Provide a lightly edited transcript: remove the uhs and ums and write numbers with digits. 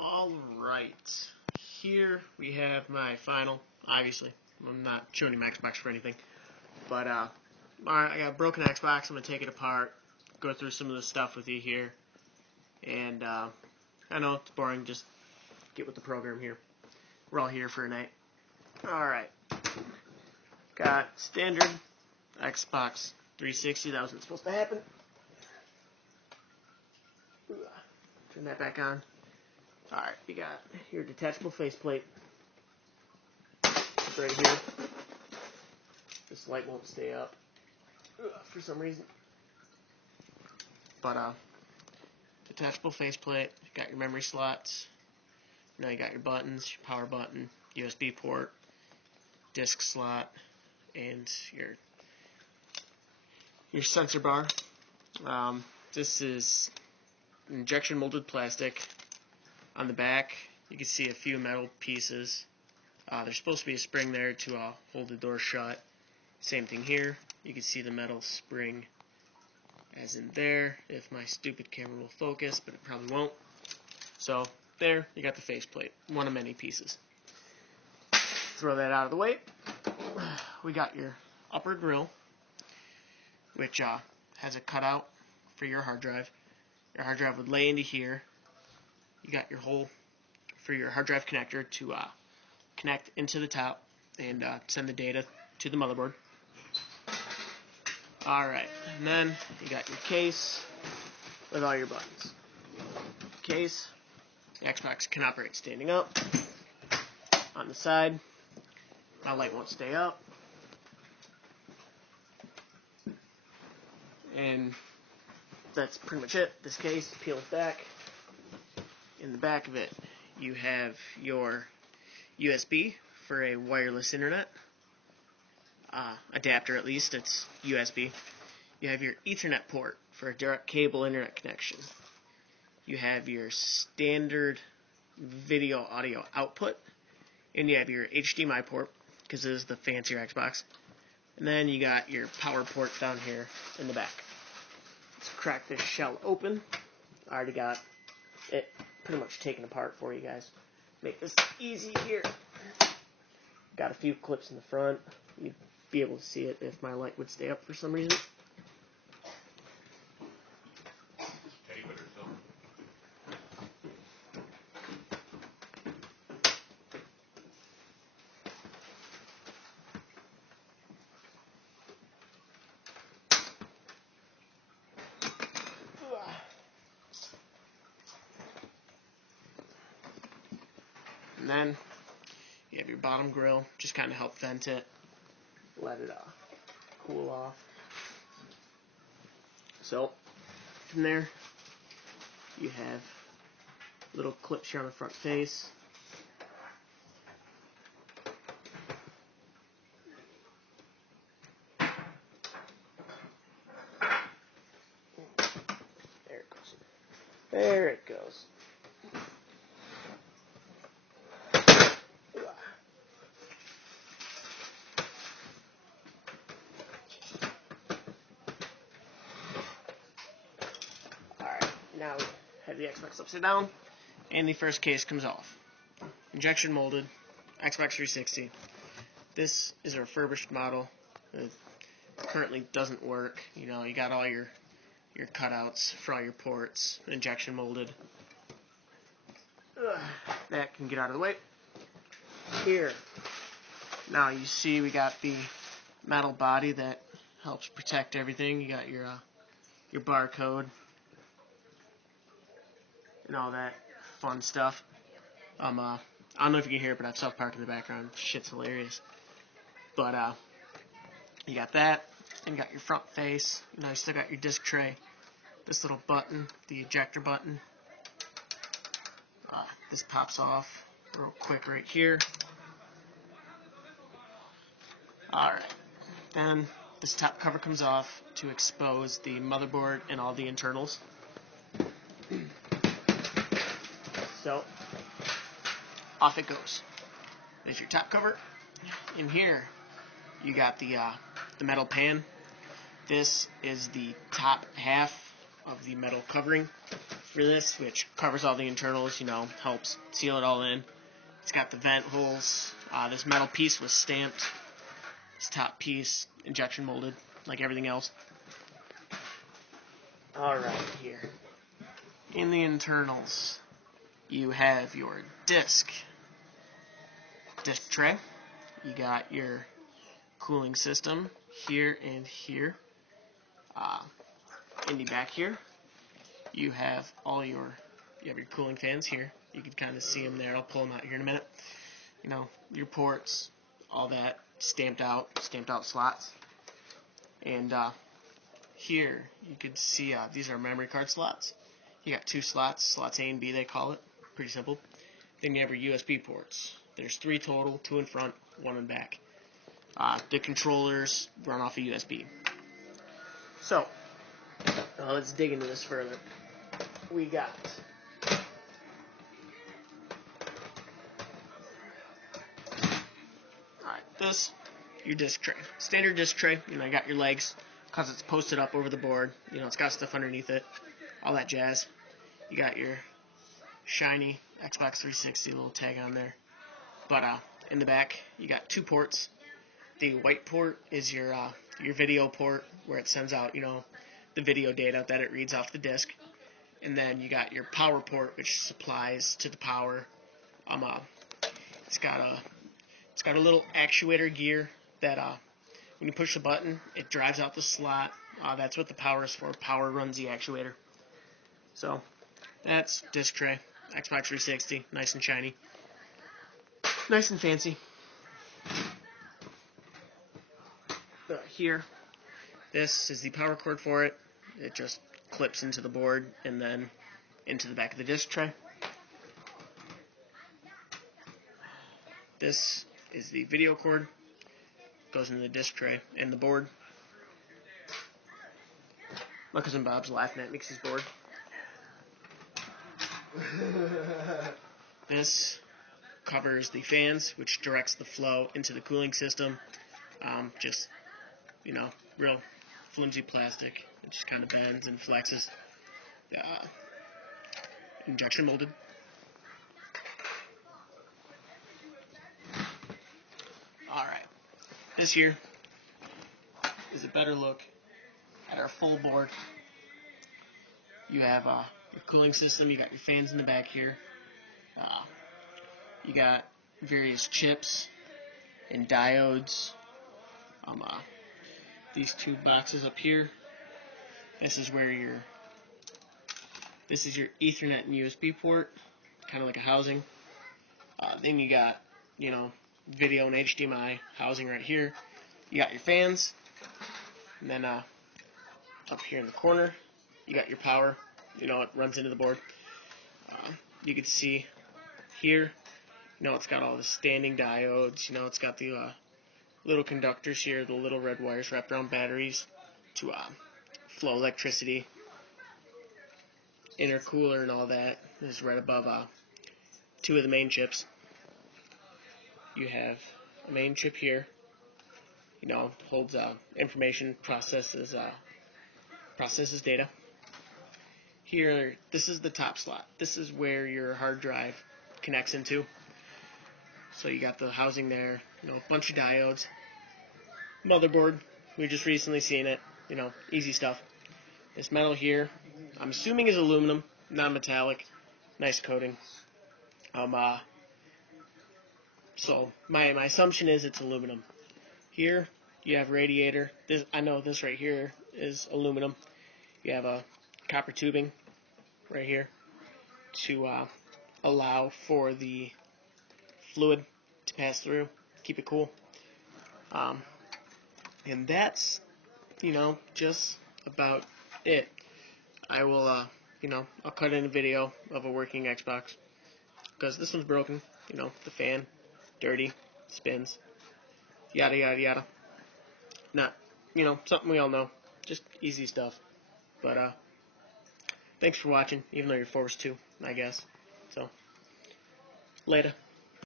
Alright, here we have my final. Obviously, I'm not showing you my Xbox for anything, but I got a broken Xbox. I'm going to take it apart, go through some of the stuff with you here, and I know it's boring, just get with the program here. We're all here for a night. Alright, got standard Xbox 360. That wasn't supposed to happen. Turn that back on. Alright, we got your detachable faceplate right here. This light won't stay up for some reason. But detachable faceplate, got your memory slots. Now you got your buttons, your power button, USB port, disc slot, and your sensor bar. This is injection molded plastic. On the back, you can see a few metal pieces. There's supposed to be a spring there to hold the door shut. Same thing here. You can see the metal spring as in there, if my stupid camera will focus, but it probably won't. So, there, you got the faceplate. One of many pieces. Throw that out of the way. We got your upper grill, which has a cutout for your hard drive. Your hard drive would lay into here. You got your hole for your hard drive connector to connect into the top and send the data to the motherboard. Alright, and then you got your case with all your buttons. Case, the Xbox can operate standing up. On the side, my light won't stay up. And that's pretty much it. This case peels back. In the back of it, you have your USB for a wireless internet adapter. At least it's USB. You have your Ethernet port for a direct cable internet connection. You have your standard video audio output, and you have your HDMI port because this is the fancier Xbox. And then you got your power port down here in the back. Let's crack this shell open. I already got it pretty much taken apart for you guys. Make this easy here. Got a few clips in the front. You'd be able to see it if my light would stay up for some reason. And then you have your bottom grill, just kind of help vent it, let it cool off. So from there, you have little clips here on the front face. There it goes. There it goes. Now we have the Xbox upside down, and the first case comes off. Injection molded, Xbox 360. This is a refurbished model. It currently doesn't work. You know, you got all your cutouts for all your ports, injection molded. That can get out of the way. Here, now you see we got the metal body that helps protect everything. You got your barcode and all that fun stuff. I don't know if you can hear it, but I have South Park in the background. Shit's hilarious. But you got that, and you got your front face. You know, you still got your disc tray. This little button, the ejector button. This pops off real quick right here. Alright. Then this top cover comes off to expose the motherboard and all the internals. So, off it goes. There's your top cover. In here, you got the metal pan. This is the top half of the metal covering for this, which covers all the internals, helps seal it all in. It's got the vent holes. This metal piece was stamped. This top piece, injection molded, like everything else. Alright, here. In the internals, you have your disc tray. You got your cooling system here and here. In the back here, you have your cooling fans here. You can kind of see them there. I'll pull them out here in a minute. Your ports, all that stamped out slots. And here you can see these are memory card slots. You got 2 slots A and B they call it. Pretty simple. Then you have your USB ports. There's 3 total, 2 in front, 1 in back. The controllers run off of USB. So, let's dig into this further. We got this, your disc tray. Standard disc tray. You got your legs, because it's posted up over the board. It's got stuff underneath it. All that jazz. You got your shiny Xbox 360 little tag on there. But in the back, you got 2 ports. The white port is your video port, where it sends out, the video data that it reads off the disc. And then you got your power port, which supplies to the power. It's got a little actuator gear that when you push the button, it drives out the slot. That's what the power is for. Power runs the actuator. So that's disc tray, Xbox 360, nice and shiny, nice and fancy. Here, this is the power cord for it. It just clips into the board and then into the back of the disc tray. This is the video cord. Goes into the disc tray and the board. My cousin Bob's laughing at me because he's bored. This covers the fans, which directs the flow into the cooling system. Just, real flimsy plastic. It just kind of bends and flexes. Injection molded. Alright. This here is a better look at our full board. You have your cooling system. You got your fans in the back here. You got various chips and diodes. These 2 boxes up here. This is your Ethernet and USB port, kind of like a housing. Then you got, video and HDMI housing right here. You got your fans, and then up here in the corner, you got your power. It runs into the board. You can see here, it's got all the standing diodes. It's got the little conductors here, the little red wires wrapped around batteries to flow electricity. Intercooler and all that is right above 2 of the main chips. You have a main chip here. Holds information, processes data. Here, this is the top slot. This is where your hard drive connects into. So you got the housing there, a bunch of diodes. Motherboard, we just recently seen it, easy stuff. This metal here, I'm assuming is aluminum, non-metallic, nice coating. So my assumption is it's aluminum. Here you have radiator. I know this right here is aluminum. You have a copper tubing right here to allow for the fluid to pass through, keep it cool. And that's, just about it. I will, I'll cut in a video of a working Xbox, because this one's broken, the fan, dirty, spins, yada, yada, yada. Not, something we all know, just easy stuff. But, thanks for watching, even though you're forced to, I guess. So, later.